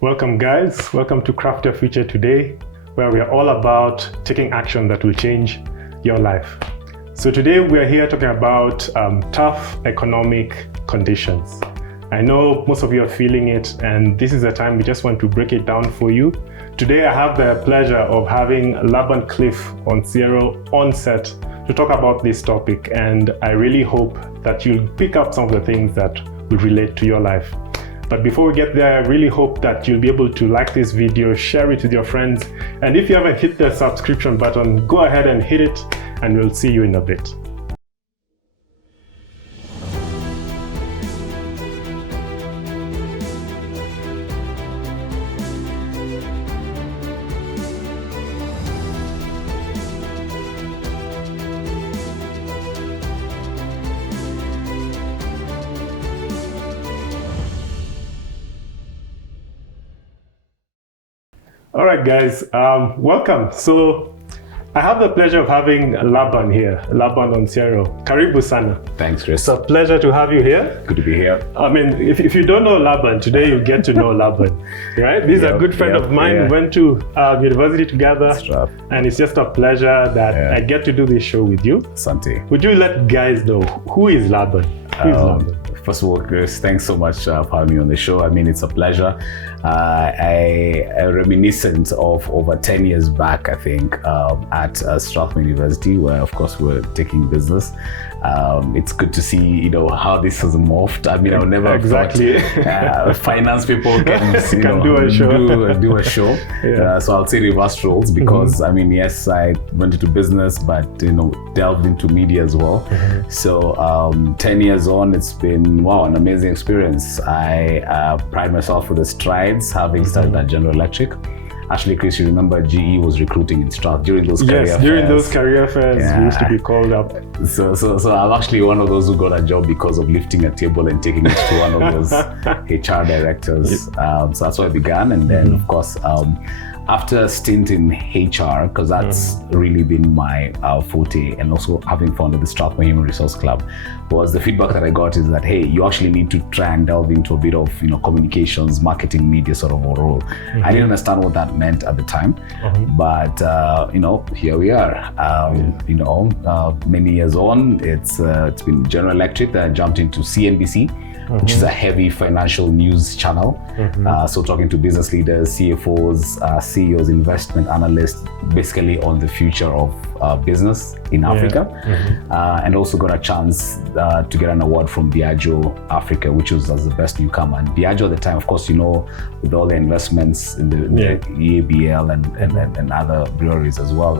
Welcome guys, welcome to Craft Your Future Today, where we are all about taking action that will change your life. So today we are here talking about tough economic conditions. I know most of you are feeling it, and this is the time we just want to break it down for you. Today I have the pleasure of having Laban-Cliff Onserio on set to talk about this topic, and I really hope that you'll pick up some of the things that will relate to your life. But before we get there, I really hope that you'll be able to like this video, share it with your friends, and if you haven't hit the subscription button, go ahead and hit it, and we'll see you in a bit. All right, guys, welcome. So I have the pleasure of having Laban here, Laban Onserio. Karibu sana. Thanks, Chris. It's a pleasure to have you here. Good to be here. I mean, if you don't know Laban, today you get to know Laban, right? This is a good friend of mine. We went to university together, and it's just a pleasure that I get to do this show with you. Santi. Would you let guys know, who is Laban? Who is Laban? First of all, Chris, thanks so much for having me on the show. I mean, it's a pleasure. I reminiscent of over 10 years back, I think, at Strathmore University, where, of course, we're taking business. It's good to see, how this has morphed. I mean, I would never thought finance people can do a show. Do a show. So I'll say reverse roles because, I mean, yes, I went into business, but, delved into media as well. So 10 years on, it's been, wow, an amazing experience. I pride myself with the strides, having started at General Electric. Actually, Chris, you remember GE was recruiting in Strath during those career fairs. Yes, during those career fairs, we used to be called up. So I'm actually one of those who got a job because of lifting a table and taking it to one of those HR directors. So that's where I began. And then, of course, after a stint in HR, because that's really been my forte, and also having founded the Strathmore Human Resource Club, was the feedback that I got is that, hey, you actually need to try and delve into a bit of, communications, marketing, media sort of a role. I didn't understand what that meant at the time, but, here we are. Many years on, it's been General Electric that I jumped into CNBC, which is a heavy financial news channel. So talking to business leaders, CFOs, CEOs, investment analysts, basically on the future of business in Africa. And also got a chance to get an award from Diageo Africa, which was as the best newcomer. And Diageo at the time, of course, with all the investments in the EABL and other breweries as well,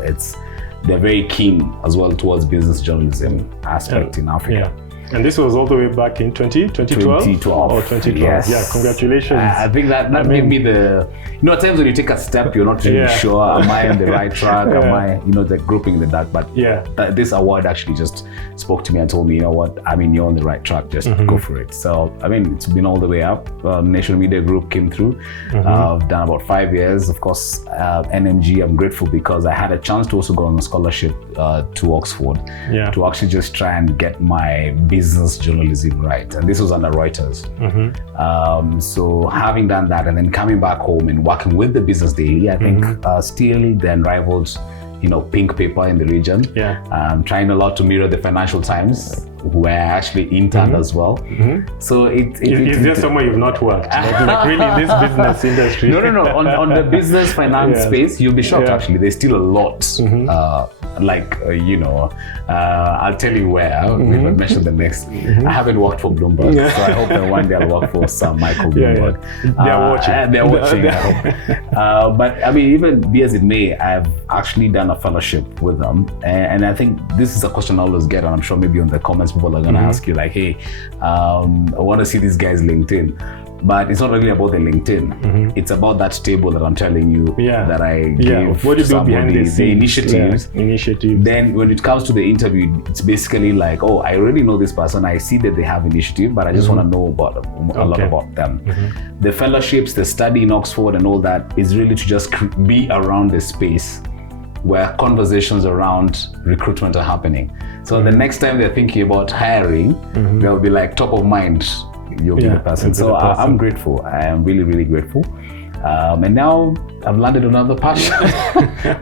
they're very keen as well towards business journalism aspect in Africa. And this was all the way back in 2012? 2012. Oh, 2012. Yes. Yeah, congratulations. I think that gave me the, at times when you take a step, you're not really sure, am I on the right track? Am I, the groping in the dark? But this award actually just spoke to me and told me, what, I mean, you're on the right track, just go for it. So, I mean, it's been all the way up. National Media Group came through. I've done about 5 years. Of course, NMG, I'm grateful because I had a chance to also go on a scholarship to Oxford to actually just try and get my business journalism right, and this was under Reuters. So having done that and then coming back home and working with the Business Daily, I think still the unrivaled, pink paper in the region. Trying a lot to mirror the Financial Times, where I actually interned as well. So is there somewhere you've not worked? Like really in this business industry? No. On the business finance space, you'll be shocked actually. There's still a lot. I'll tell you where. We will mention the next. I haven't worked for Bloomberg, so I hope that one day I'll work for Sir Michael Bloomberg. They're watching. I hope. But I mean, even be as it may, I've actually done a fellowship with them, and I think this is a question I always get, and I'm sure maybe on the comments people are going to ask you like, hey, I want to see this guy's LinkedIn. But it's not really about the LinkedIn. It's about that table that I'm telling you that I gave what do you do behind the initiatives. Then when it comes to the interview, it's basically like, oh, I already know this person. I see that they have initiative, but I just want to know about a lot about them. The fellowships, the study in Oxford and all that is really to just be around the space where conversations around recruitment are happening. So the next time they're thinking about hiring, they'll be like top of mind, you'll be the person. So I'm grateful. I am really, really grateful. And now I've landed another passion,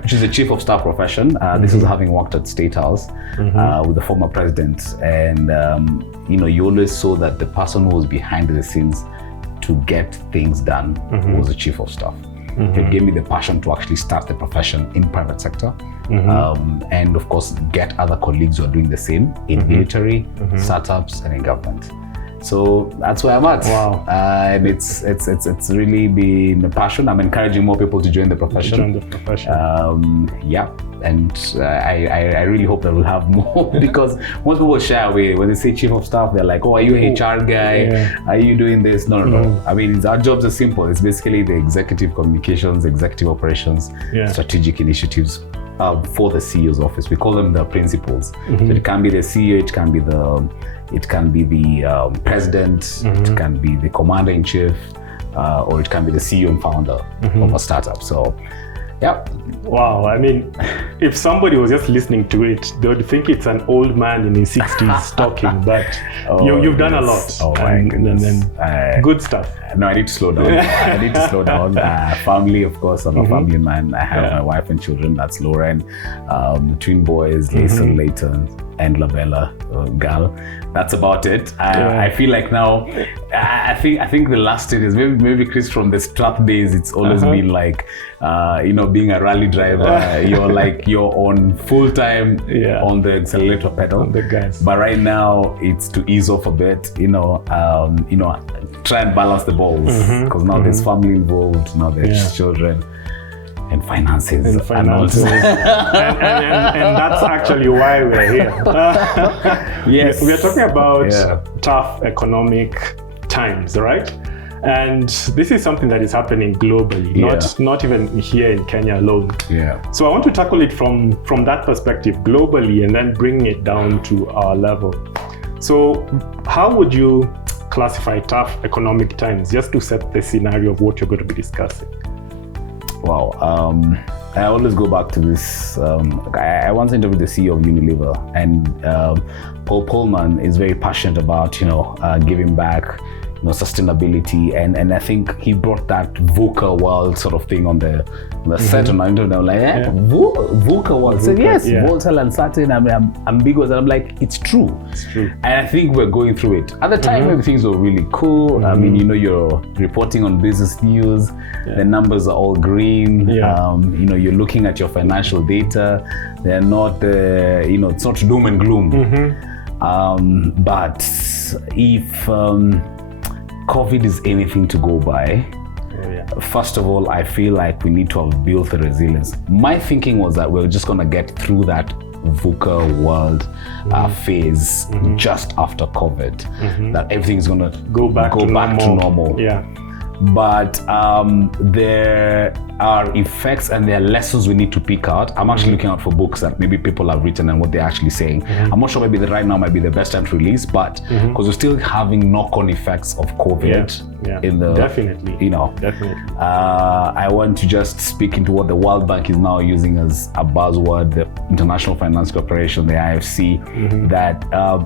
which is the chief of staff profession. This is having worked at State House with the former president. And, you always saw that the person who was behind the scenes to get things done was the chief of staff. It gave me the passion to actually start the profession in private sector. And of course, get other colleagues who are doing the same in military, startups, and in government. So that's where I'm at. Wow. And it's really been a passion. I'm encouraging more people to join the profession. Yeah. And I really hope that we'll have more because most people shy away when they say chief of staff. They're like, "Oh, are you an HR guy? Yeah. Are you doing this?" No. I mean, our jobs are simple. It's basically the executive communications, executive operations, strategic initiatives for the CEO's office. We call them the principals. So it can be the CEO, it can be the president, it can be the commander in chief, or it can be the CEO and founder of a startup. So, yeah. Wow, I mean, if somebody was just listening to it, they would think it's an old man in his 60s talking, but you've done a lot. Oh my goodness. And good stuff. No, I need to slow down. Family, of course, I'm a family man. I have my wife and children. That's Lauren, twin boys, Layson, Layton, and Labella, Gal. That's about it. I feel like now, I think the last 10 years, maybe Chris, from the Strath days, it's always been like, being a rally driver, you're on full time on the accelerator pedal. The gas. But right now, it's to ease off a bit, try and balance the balls because now there's family involved, now there's children. And finances. And that's actually why we're here. Yes. We are talking about tough economic times, right? And this is something that is happening globally, not even here in Kenya alone. Yeah. So I want to tackle it from that perspective globally and then bring it down to our level. So how would you classify tough economic times, just to set the scenario of what you're going to be discussing? Wow. I always go back to this. I once interviewed the CEO of Unilever, and Paul Pullman is very passionate about, giving back, sustainability, and I think he brought that VUCA world sort of thing on the set on the internet. I'm like, VUCA world. So yes, volatile, uncertain, ambiguous. And I'm like, it's true. It's true. And I think we're going through it. At the time, maybe things were really cool. I mean, you're reporting on business news. The numbers are all green. You're looking at your financial data. They're not, it's not doom and gloom. But if COVID is anything to go by, first of all, I feel like we need to have built the resilience. My thinking was that we're just going to get through that VUCA world phase just after COVID, that everything's going to go back to normal. Yeah. But there are effects and there are lessons we need to pick out. I'm actually looking out for books that maybe people have written and what they're actually saying. I'm not sure maybe that right now might be the best time to release, but because we're still having knock-on effects of COVID in the definitely. Definitely. I want to just speak into what the World Bank is now using as a buzzword, the International Finance Corporation, the IFC, that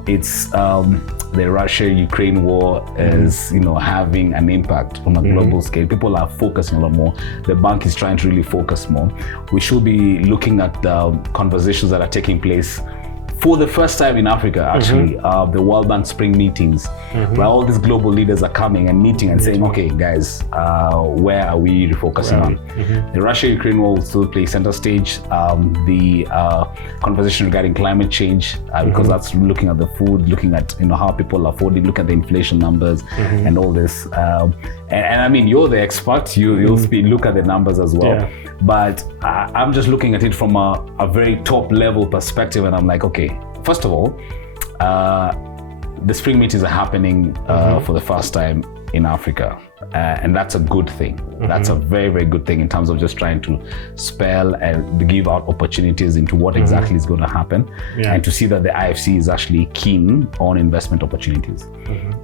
it's the Russia-Ukraine war is having an impact on a global scale. People are focusing a lot more. The bank is trying to really focus more. We should be looking at the conversations that are taking place for the first time in Africa, actually, the World Bank spring meetings, where all these global leaders are coming and meeting and saying, okay, guys, where are we refocusing on? The Russia-Ukraine war will still play center stage. The conversation regarding climate change, because that's looking at the food, looking at how people are affording, look at the inflation numbers and all this. And I mean, you're the expert, you'll look at the numbers as well. But I'm just looking at it from a very top level perspective, and I'm like, okay, first of all, the spring meetings are happening for the first time in Africa, and that's a good thing. That's a very, very good thing in terms of just trying to spell and give out opportunities into what exactly is going to happen, and to see that the IFC is actually keen on investment opportunities.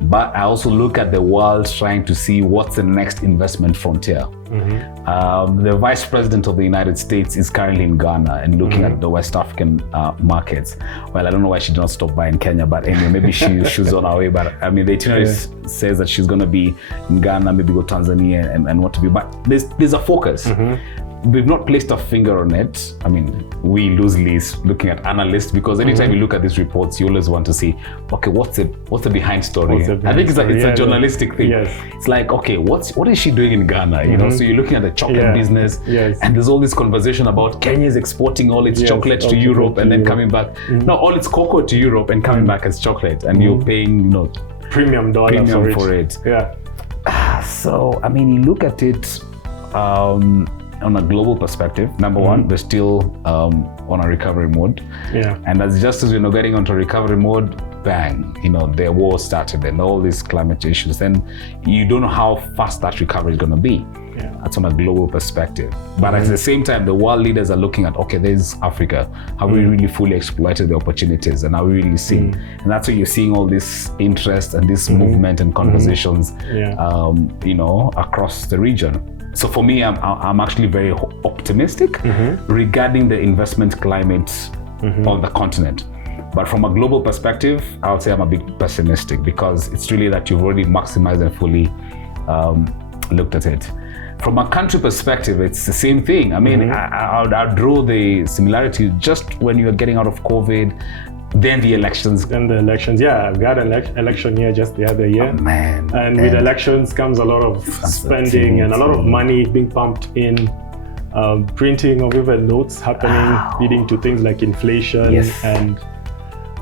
but I also look at the world trying to see what's the next investment frontier. The Vice President of the United States is currently in Ghana and looking at the West African markets. Well, I don't know why she did not stop by in Kenya, but anyway, maybe she's on her way. But I mean, the itinerary says that she's going to be in Ghana, maybe go Tanzania and what to be. But there's a focus. We've not placed a finger on it. I mean, we loosely looking at analysts, because anytime you look at these reports, you always want to see, okay, what's the behind story? I think it's a journalistic thing. It's like, okay, what is she doing in Ghana? You know, so you're looking at the chocolate business, and there's all this conversation about Kenya is exporting all its chocolate to Europe and then coming back. No, all its cocoa to Europe and coming back as chocolate, and you're paying, you know, premium for it. So I mean, you look at it on a global perspective. Number one, we're still on a recovery mode. And as we're getting onto recovery mode, bang, you know, the war started and all these climate issues. Then you don't know how fast that recovery is going to be. That's on a global perspective. But at the same time, the world leaders are looking at, okay, there's Africa. Have we really fully exploited the opportunities? And are we really seeing? And that's where you're seeing all this interest and this movement and conversations, you know, across the region. So for me, I'm actually very optimistic regarding the investment climate on the continent. But from a global perspective, I would say I'm a bit pessimistic, because it's really that you've already maximized and fully looked at it. From a country perspective, it's the same thing. I mean, I'll draw the similarity just when you're getting out of COVID, then the elections. We had an election here just the other year. And with elections comes a lot of spending and a lot of money being pumped in, printing of even notes happening, leading to things like inflation. And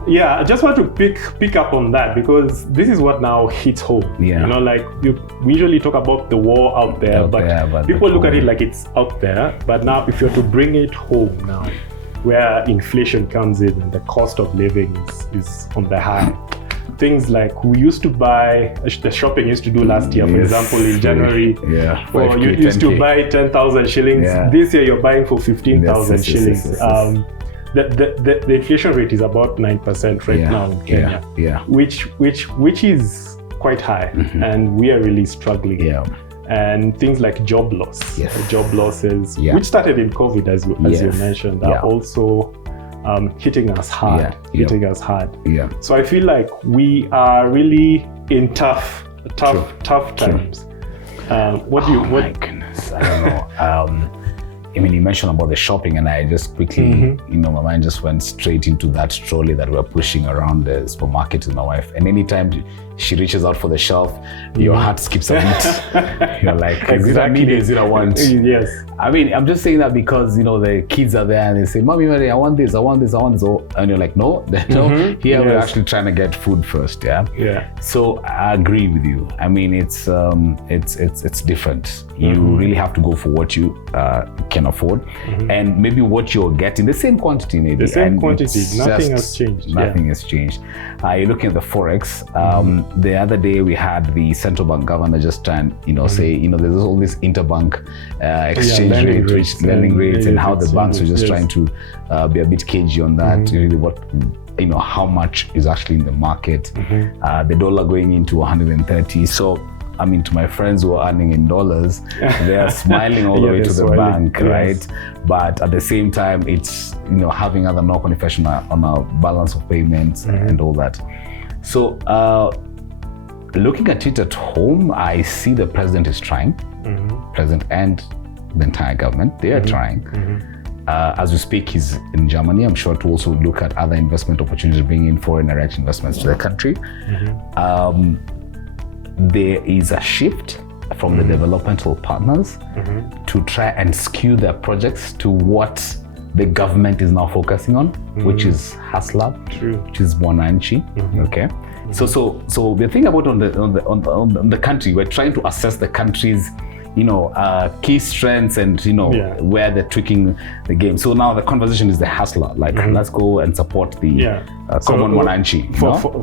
I just want to pick up on that, because this is what now hits home. You know, like we usually talk about the war out there, but people look at it like it's out there. But now if you're to bring it home now, where inflation comes in and the cost of living is on the high. Things like we used to buy, the shopping used to do last year, for example, in January, you used to buy 10,000 shillings. This year you're buying for 15,000 shillings. The inflation rate is about 9% right now in Kenya, which is quite high, and we are really struggling. And things like job loss, job losses, which started in COVID, as you mentioned, are also hitting us hard. So I feel like we are really in tough times. My goodness, I don't know. I mean, you mentioned about the shopping, and I just quickly, you know, my mind just went straight into that trolley that we're pushing around the supermarket with my wife. And anytime she reaches out for the shelf, your heart skips a beat. You're like, is it a need, is it a want? I mean, I'm just saying that because, you know, the kids are there and they say, Mommy, Mary, I want this, I want this, I want this. And you're like, no, here we're actually trying to get food first, So I agree with you. I mean, it's different. You really have to go for what you can afford, and maybe what you're getting, the same quantity maybe. The same quantity, nothing has changed. Nothing has changed. You're looking at the Forex. The other day we had the central bank governor just try and, you know, say, you know, there's all this interbank exchange lending rates, and how the banks are just trying to be a bit cagey on that. Really, what, you know, how much is actually in the market. The dollar going into 130. So I mean, to my friends who are earning in dollars, they are smiling all the way to the bank, right? But at the same time, it's, you know, having other knock-on effects on our balance of payments and all that. So looking at it at home, I see the president is trying, president and the entire government, they are trying. As we speak, he's in Germany, I'm sure, to also look at other investment opportunities, bringing in foreign direct investments to the country. There is a shift from the developmental partners to try and skew their projects to what the government is now focusing on, which is hustler, which is mwananchi. Okay, so the thing about on the country, we're trying to assess the country's, you know, key strengths and, you know, where they're tweaking the game. So now the conversation is the hustler. Like, let's go and support the common mwananchi.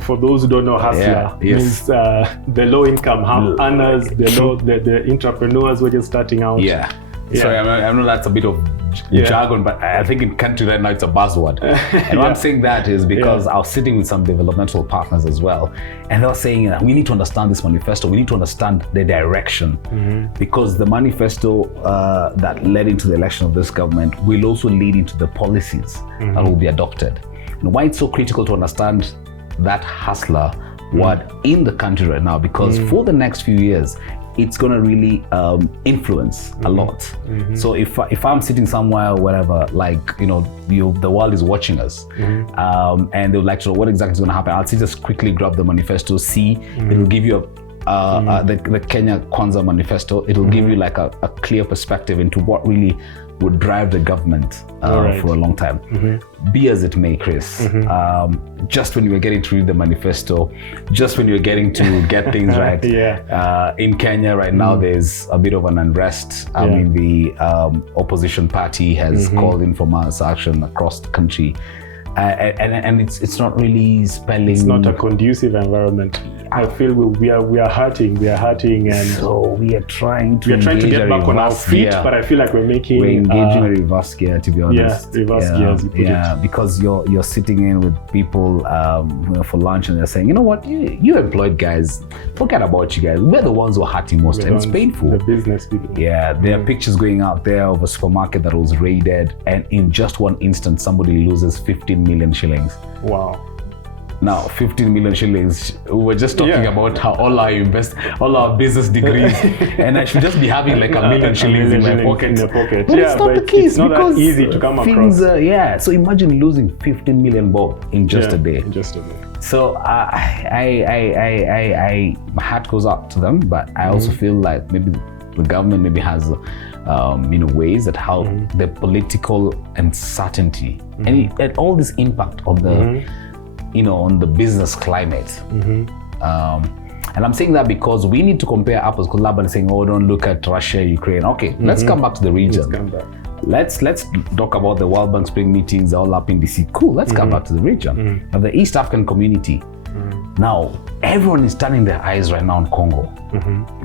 For those who don't know, hustler means the low income earners, the entrepreneurs who are just starting out. Sorry, I know that's a bit of jargon, but I think in country right now it's a buzzword. And why I'm saying that is because I was sitting with some developmental partners as well, and they were saying we need to understand this manifesto, we need to understand the direction, because the manifesto that led into the election of this government will also lead into the policies that will be adopted. And why it's so critical to understand that hustler word in the country right now, because for the next few years, it's going to really influence a lot. So if I'm sitting somewhere, whatever, like, the world is watching us, and they would like to know what exactly is going to happen, I'll just quickly grab the manifesto, see, it will give you the Kenya Kwanza manifesto. It will give you like a clear perspective into what really would drive the government for a long time. Be as it may, Chris, just when you were getting to read the manifesto, just when you were getting to get things right, in Kenya right now, there's a bit of an unrest. I mean, the opposition party has called in for mass action across the country. And it's not really spelling. It's not a conducive environment. I feel we are hurting. And so we are trying to get back on our feet. But I feel like we're engaging a reverse gear, to be honest. Reverse gear, as you put it. Because you're sitting in with people for lunch, and they're saying, you know what, you employed guys, forget about you guys. We're the ones who are hurting most, and it's painful. The business people. Yeah, there are pictures going out there of a supermarket that was raided, and in just one instant, somebody loses 15 million shillings. Wow. Now, 15 million shillings, we were just talking about how all our business degrees, and I should just be having like a million shillings in my pocket. But it's not the case, it's not because that easy to come across. So imagine losing 15 million bob in just a day. In just a day. So my heart goes out to them, but I also feel like maybe the government maybe has ways that how the political uncertainty and all this impact on the on the business climate. And I'm saying that because we need to compare apples, because Laban is saying, oh, don't look at Russia, Ukraine. Okay, let's come back to the region. Let's talk about the World Bank spring meetings all up in DC. Cool, let's come back to the region. Of the East African community. Now, everyone is turning their eyes right now on Congo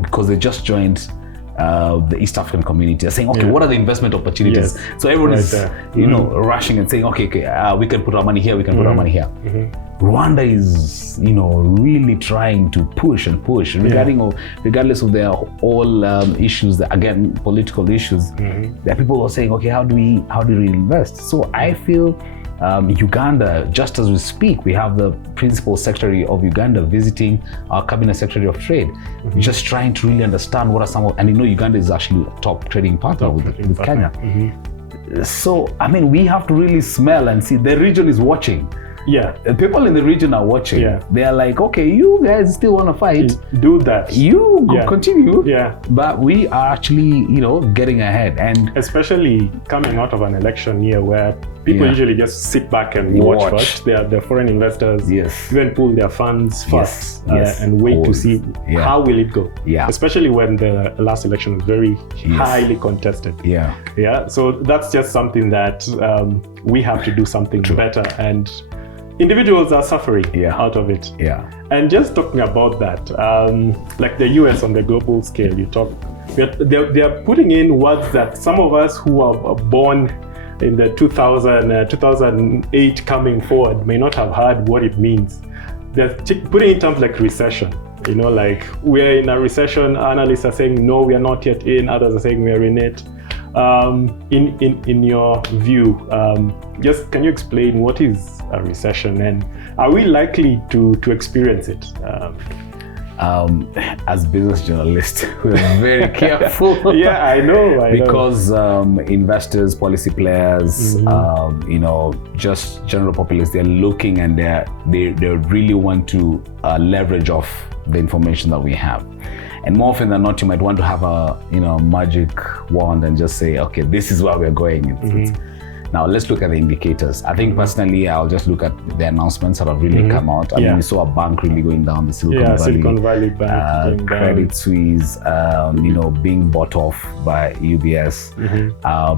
because they just joined the East African community. They're saying, okay, what are the investment opportunities? So everyone is, rushing and saying, okay, we can put our money here, we can put our money here. Rwanda is, really trying to push regardless of their all issues, again, political issues. There are people who are saying, okay, how do we invest? So I feel Uganda, just as we speak, we have the principal secretary of Uganda visiting our cabinet secretary of trade, just trying to really understand what are some of, and Uganda is actually a top trading partner with Kenya. So, I mean, we have to really smell and see. The region is watching. The people in the region are watching. They are like, okay, you guys still want to fight? Do that. You continue. But we are actually, getting ahead, and especially coming out of an election year where people usually just sit back and watch first. The foreign investors even pull their funds first and wait to see how will it go. Especially when the last election was very highly contested. So that's just something that we have to do something better, and individuals are suffering out of it. And just talking about that, like the US on the global scale, they are putting in words that some of us who are born in the 2008 coming forward may not have heard what it means. They're putting in terms like recession. Like we're in a recession. Analysts are saying, no, we are not yet in. Others are saying we're in it. In your view, just can you explain what is a recession, and are we likely to experience it? As business journalists, we're very careful. I know. Because investors, policy players, just general populace, they're looking and they really want to leverage off the information that we have. And more often than not, you might want to have a magic wand and just say, okay, this is where we're going. Now let's look at the indicators. I think personally, I'll just look at the announcements that have really come out. I mean, we saw a bank really going down, the Silicon Valley Bank, Credit Suisse, being bought off by UBS.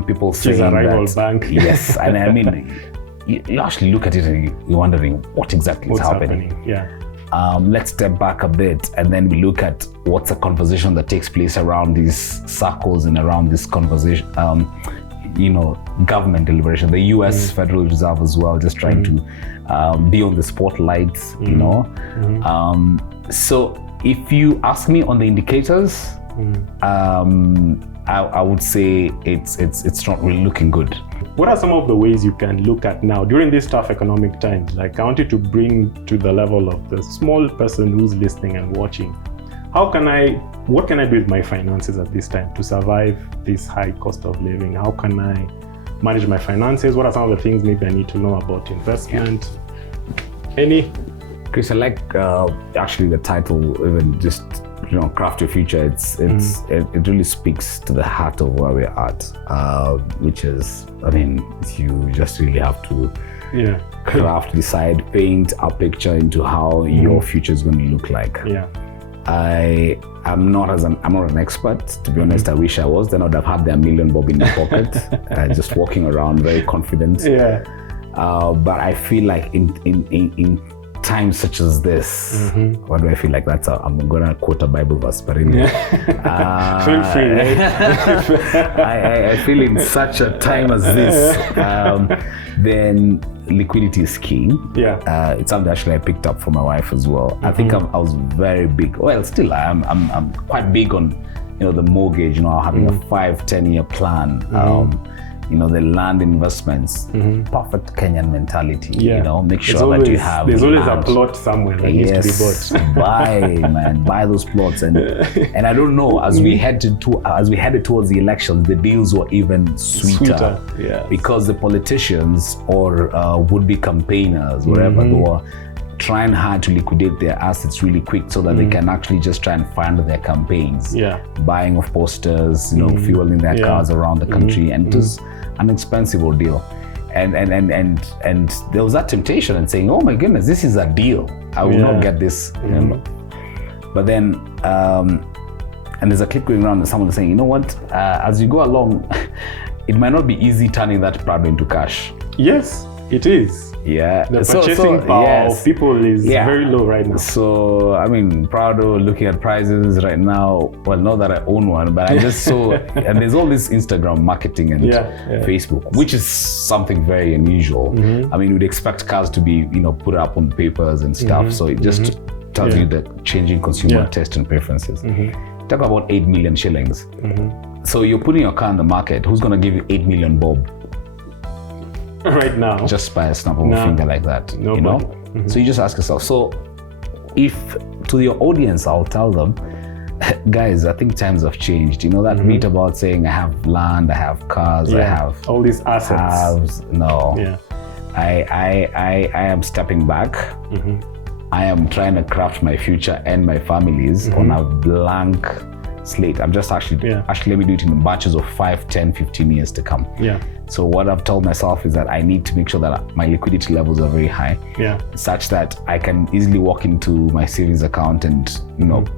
People saying a rival bank. Yes, and I mean, you actually look at it and you're wondering what exactly is happening. let's step back a bit and then we look at what's a conversation that takes place around these circles and around this conversation, government deliberation, the US Federal Reserve as well, just trying to be on the spotlight, So if you ask me on the indicators, I would say it's not really looking good. What are some of the ways you can look at now during these tough economic times? Like, I want you to bring to the level of the small person who's listening and watching. What can I do with my finances at this time to survive this high cost of living? How can I manage my finances? What are some of the things maybe I need to know about investment? Any? Chris, I like actually the title, even just Craft Your Future. It really speaks to the heart of where we're at, which is, you just really have to craft, decide, paint a picture into how your future is going to look like. I'm not an expert, to be honest. I wish I was. Then I would have had the million bob in my pocket, just walking around very confident. But I feel like in times such as this, what do I feel like? I'm gonna quote a Bible verse, but anyway. Feel free, right? I feel in such a time as this, then liquidity is key. It's something actually I picked up from my wife as well. I think I was very big. Well, still I'm quite big on the mortgage. Having a 5-10 year plan. The land investments, perfect Kenyan mentality. Make sure that you have. There's always a plot somewhere that needs to be bought. buy those plots, and I don't know. As we headed towards the elections, the deals were even sweeter. Because the politicians or would-be campaigners, whatever, they were trying hard to liquidate their assets really quick so that they can actually just try and fund their campaigns. Buying of posters, fueling their cars around the country, and it was an expensive ordeal. And there was that temptation and saying, oh my goodness, this is a deal. I will not get this. But then, and there's a clip going around and someone saying, you know what, as you go along, it might not be easy turning that Prado into cash. Yes, it is. The purchasing power of people is very low right now. So, Prado, looking at prices right now, well, not that I own one, but I just saw, and there's all this Instagram marketing and Facebook, which is something very unusual. We'd expect cars to be, put up on papers and stuff. So it just tells you the changing consumer taste and preferences. Talk about 8 million shillings. So you're putting your car in the market. Who's going to give you 8 million bob? Right now, just by a snap of a finger like that, Nobody. So you just ask yourself. So, if to your audience, I'll tell them, guys, I think times have changed. That meet about saying I have land, I have cars, I have all these assets. I am stepping back. I am trying to craft my future and my family's on a blank slate. I'm just actually let me do it in batches of 5, 10, 15 years to come. So what I've told myself is that I need to make sure that my liquidity levels are very high, such that I can easily walk into my savings account and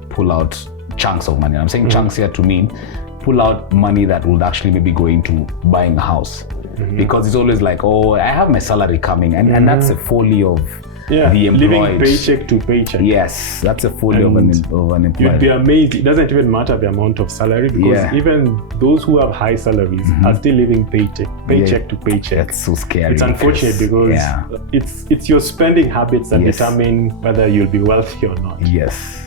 pull out chunks of money. I'm saying chunks here to mean pull out money that would actually maybe go into buying a house, because it's always like, oh, I have my salary coming, and that's a folly of the employed. Living paycheck to paycheck. Yes, that's a folly of an employed. You'd be amazed. It doesn't even matter the amount of salary, because even those who have high salaries are still living paycheck to paycheck. That's so scary. It's unfortunate because it's your spending habits that determine whether you'll be wealthy or not.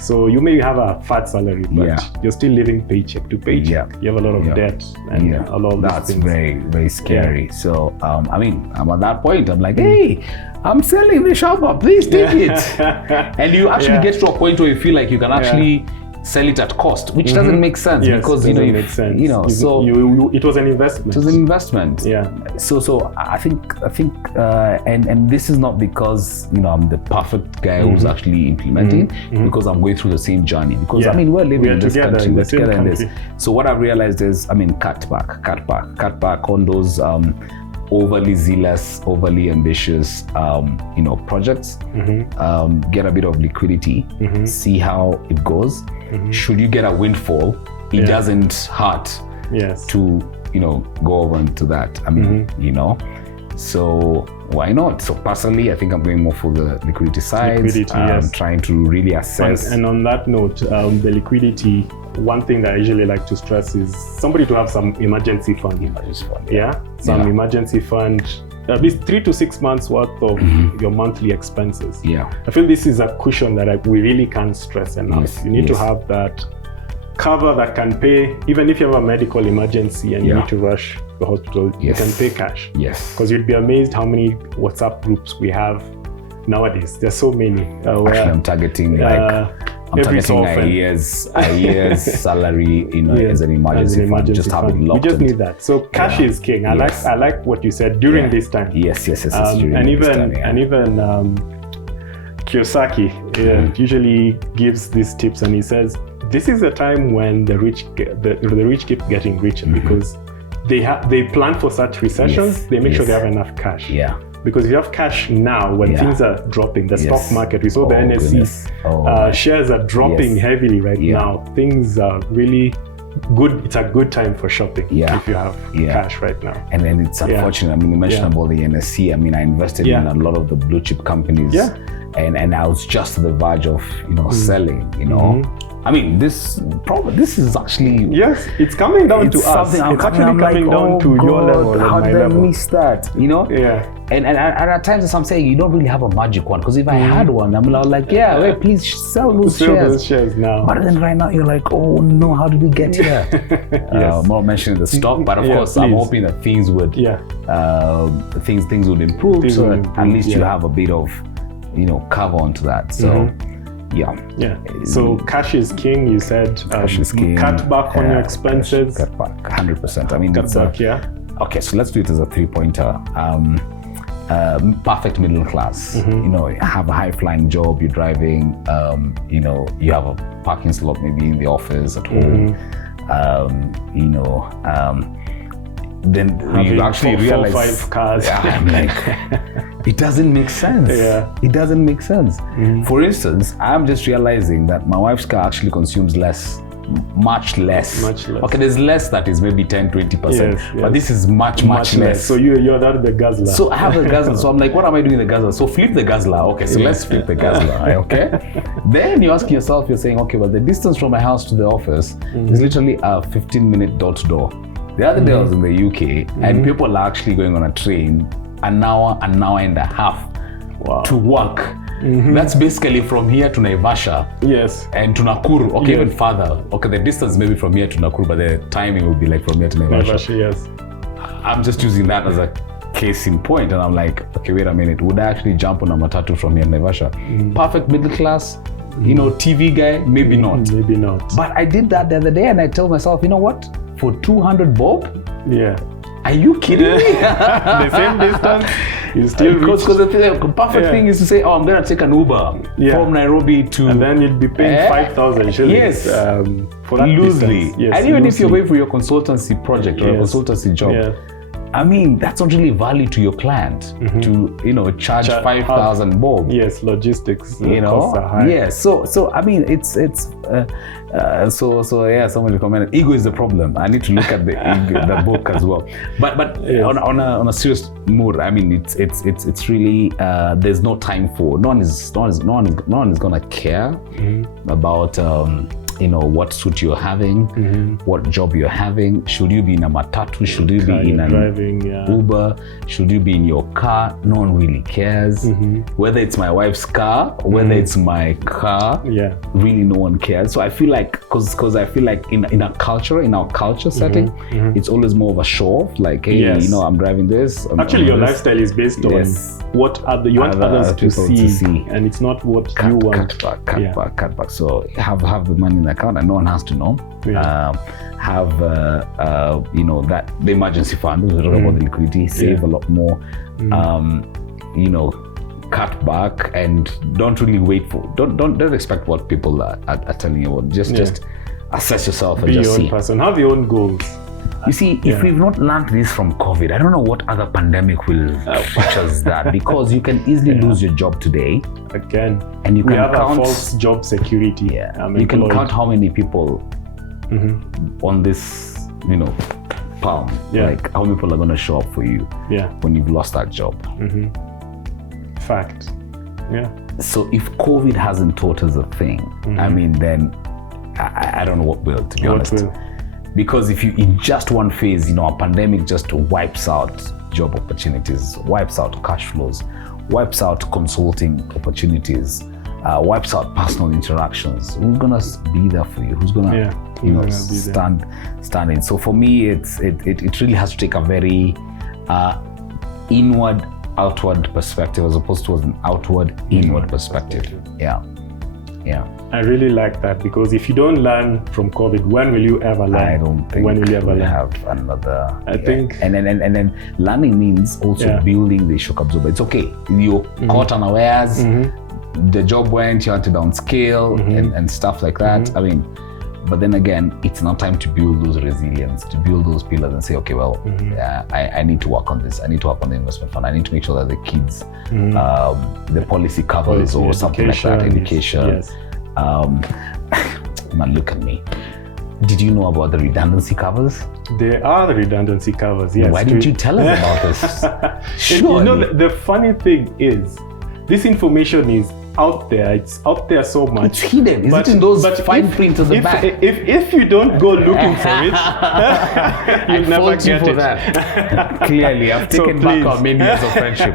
So you may have a fat salary, but you're still living paycheck to paycheck. You have a lot of debt and a lot of that's things. very, very scary. So I'm at that point. I'm like, hey, I'm selling the shop up, please take it. And you actually get to a point where you feel like you can actually sell it at cost, which doesn't make sense, because it was an investment. It was an investment. So I think and this is not because I'm the perfect guy who's actually implementing, because I'm going through the same journey. Because we're living in this country, we're together in this. So what I've realized is, cut back on those overly zealous, overly ambitious, projects. Get a bit of liquidity, see how it goes. Should you get a windfall, it doesn't hurt to, go over into that. So why not? So personally, I think I'm going more for the liquidity side. Yes. Trying to really assess. And on that note, the liquidity, one thing that I usually like to stress is somebody to have some emergency fund. Some emergency fund, at least 3 to 6 months worth of your monthly expenses. I feel this is a cushion that we really can't stress enough. You need to have that cover that can pay, even if you have a medical emergency and you need to rush to the hospital, you can pay cash. Because you'd be amazed how many WhatsApp groups we have nowadays. There's so many. Actually, I'm targeting a year's salary, as an emergency fund. Just have it locked. We just need that. So cash is king. I like what you said during this time. Yes. And even Kiyosaki usually gives these tips, and he says this is a time when the rich keep getting richer because they plan for such recessions. They make sure they have enough cash. Because if you have cash now, when things are dropping, the stock market, we saw the NSE shares are dropping heavily now. Things are really good. It's a good time for shopping if you have cash right now. And then it's unfortunate. I mean, you mentioned about the NSE. I mean, I invested in a lot of the blue chip companies, and I was just to the verge of selling. I mean, this is actually it's coming down to us. It's actually coming down to your level. How did I miss that? And at times, as I'm saying, you don't really have a magic one, because if I had one, I'm like, wait, please sell those shares now. But then right now, you're like, oh no, how did we get here? More mentioning the stock, but of course, I'm hoping that things would things would improve, so that at least you have a bit of cover onto that. So. So cash is king. You said cash is king. Cut back on your expenses. Cut back 100%. I mean, cut back. Okay, so let's do it as a 3-pointer. Perfect middle class. You have a high-flying job. You're driving. You have a parking slot maybe in the office at home. Then you actually realize 4-5 cars. I'm like, it doesn't make sense. It doesn't make sense. For instance, I'm just realizing that my wife's car actually consumes much less. Okay, there's less that is maybe 10-20%, but this is much less. So you're not the guzzler. So I have the guzzler. So I'm like, what am I doing the guzzler? So flip the guzzler. Okay, so let's flip the guzzler. Okay. Then you ask yourself, you're saying, okay, well, the distance from my house to the office is literally a 15-minute door-to-door. The other day I was in the UK and people are actually going on a train an hour and a half to work. That's basically from here to Naivasha. And to Nakuru. Okay, even further. Okay, the distance maybe from here to Nakuru, but the timing will be like from here to Naivasha. I'm just using that as a case in point, and I'm like, okay, wait a minute. Would I actually jump on a matatu from here to Naivasha? Perfect middle class. TV guy, maybe not. But I did that the other day, and I told myself, you know what? For 200 bob? Are you kidding me? The same distance, you still because the perfect thing is to say, I'm going to take an Uber from Nairobi to... And then you'd be paying 5,000 shillings for that loosely. And even if you're going for your consultancy project or a consultancy job, I mean, that's not really value to your client to, charge 5,000 bob. Logistics costs are high. So I mean, someone commented, ego is the problem. I need to look at the book as well. But on a serious mood, I mean, it's really there's no time for no one is gonna care about what suit you're having, what job you're having. Should you be in a matatu? Should you be in an Uber? Should you be in your car? No one really cares. Whether it's my wife's car, or whether it's my car, really no one cares. So I feel like, because I feel like in our culture setting, it's always more of a show off. Like, hey, I'm driving this. Actually, your lifestyle is based on what you want others to see, and it's not what you want. Cut back. So have the money in the account, and no one has to know. Have that the emergency fund. We talk about the liquidity. Save a lot more. Cut back, and don't really wait for. Don't expect what people are telling you about. Just assess yourself and be just your own see. person. Have your own goals. You see, if we've not learned this from COVID, I don't know what other pandemic will teach us that, because you can easily lose your job today. Again, and you can have count a false job security. You can count how many people on this, palm. Yeah. Like how many people are going to show up for you when you've lost that job? Fact. Yeah. So if COVID hasn't taught us a thing, I mean, then I don't know what will, to be honest. Because if you, in just one phase, you know, a pandemic just wipes out job opportunities, wipes out cash flows, wipes out consulting opportunities, wipes out personal interactions. Who's gonna be there for you? Who's gonna, stand in? So for me, it really has to take a very inward, outward perspective as opposed to an outward, inward perspective. Yeah. I really like that, because if you don't learn from COVID, when will you ever learn? I don't think when will you ever learn? Have another. I think, and then learning means also building the shock absorber. It's okay. You caught unawares. The job went. You had to downscale and stuff like that. I mean, but then again, it's now time to build those resilience, to build those pillars, and say, okay, well, I need to work on this. I need to work on the investment fund. I need to make sure that the kids, the policy covers or something like that, education. Yes. Man, look at me. Did you know about the redundancy covers? There are the redundancy covers, yes. Why didn't you tell us about this? Surely. You know, the funny thing is, this information is out there. It's out there so much. It's hidden. Is it in those fine print at the back? If you don't go looking for it, you'll never get it. That. Clearly, I've taken back our many years of friendship.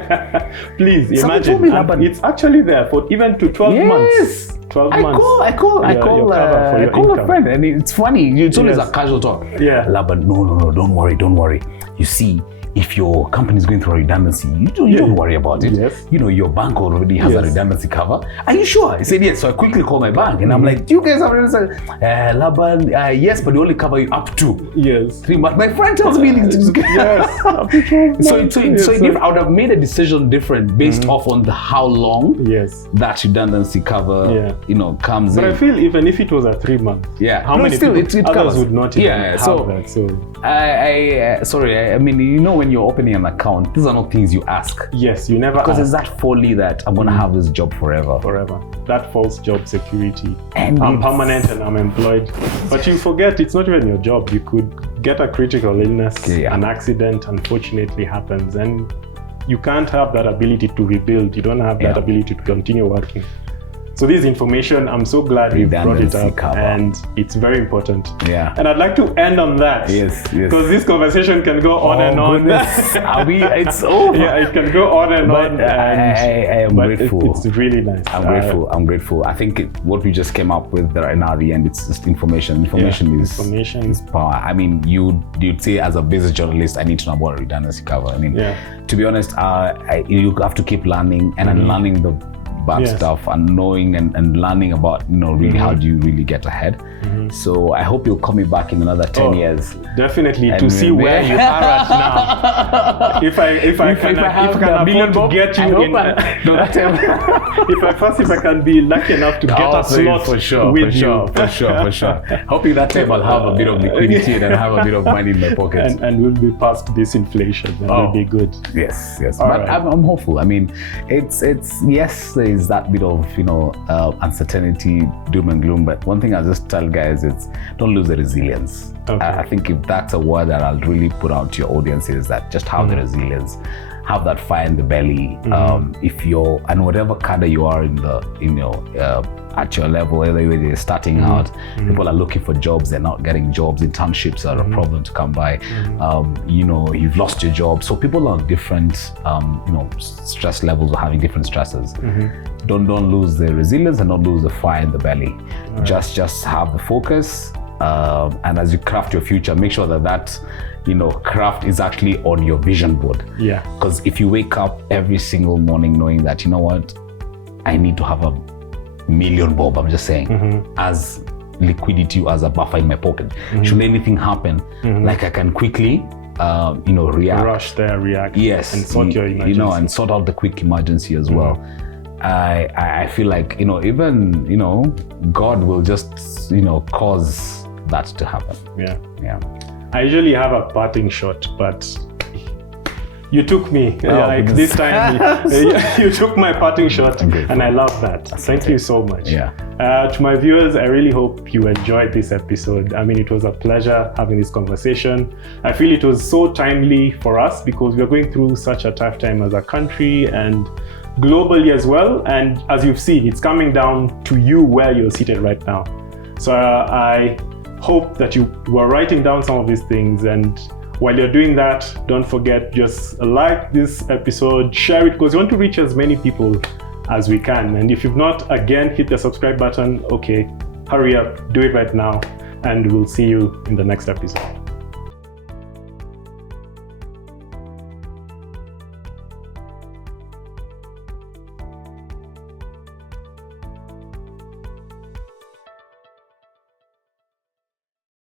Please imagine, it's actually there for even to 12 months. 12 months. I call a friend, and it's funny. It's always a casual talk. Yeah. Laban, no, don't worry. You see, if your company is going through a redundancy, you don't worry about it. Yes. You know, your bank already has a redundancy cover. Are you sure? I said yes. So I quickly call my bank, and I'm like, do you guys have redundancy? Laban, yes, but they only cover you up to 3 months. My friend tells me yes. Up to 12 months. So I would have made a decision different based off on how long that redundancy cover comes in. But I feel even if it was a 3 month, how many people others would not even have that? So I mean, you know, when you're opening an account, these are not things you ask. Yes, you never because it's that folly that I'm going to have this job forever. That false job security. And I'm permanent and I'm employed. But you forget it's not even your job. You could get a critical illness, an accident unfortunately happens, and you can't have that ability to rebuild. You don't have that ability to continue working. So this information, I'm so glad you brought it up, and it's very important. Yeah. And I'd like to end on that. Yes. Because this conversation can go on and on. It's over. Yeah, it can go on and on. I am grateful. It's really nice. I'm grateful. I think what we just came up with right now at the end, it's just information. Information is power. I mean, you'd say as a business journalist, I need to know about redundancy cover. I mean, to be honest, you have to keep learning and unlearning the bad stuff and knowing and learning about, really how do you really get ahead. So I hope you'll call me back in another 10 years. Definitely, to see where you are at now. If I can afford to get you in, if I can be lucky enough to get a slot for sure. Hoping that time I'll have a bit of liquidity and have a bit of money in my pockets. And we'll be past this inflation and we'll be good. Yes. But I'm hopeful. I mean, it's yes, there is that bit of uncertainty, doom and gloom. But one thing I just tell guys is don't lose the resilience. I think if that's a word that I'll really put out to your audience is that just have the resilience, have that fire in the belly. If you're, and whatever cadre you are at your level, whether you're starting out, people are looking for jobs, they're not getting jobs, internships are a problem to come by. You've lost your job. So people are different, stress levels, are having different stresses. Don't lose the resilience and don't lose the fire in the belly. Just have the focus. And as you craft your future, make sure that craft is actually on your vision board. Yeah. Because if you wake up every single morning knowing that, you know what, I need to have a million bob, I'm just saying, as liquidity, as a buffer in my pocket. Should anything happen, like I can quickly, react. Rush there, react. Yes. And sort your emergency. And sort out the quick emergency as well. I feel like, even, God will just, cause that to happen. Yeah. I usually have a parting shot, but You took me. Like this time, you took my parting shot, and I love that. Thank you so much. Yeah. To my viewers, I really hope you enjoyed this episode. I mean, it was a pleasure having this conversation. I feel it was so timely for us because we're going through such a tough time as a country and globally as well. And as you've seen, it's coming down to you where you're seated right now. So I hope that you were writing down some of these things, and while you're doing that, don't forget, just like this episode, share it, because we want to reach as many people as we can. And if you've not, again, hit the subscribe button. Okay, hurry up, do it right now, and we'll see you in the next episode.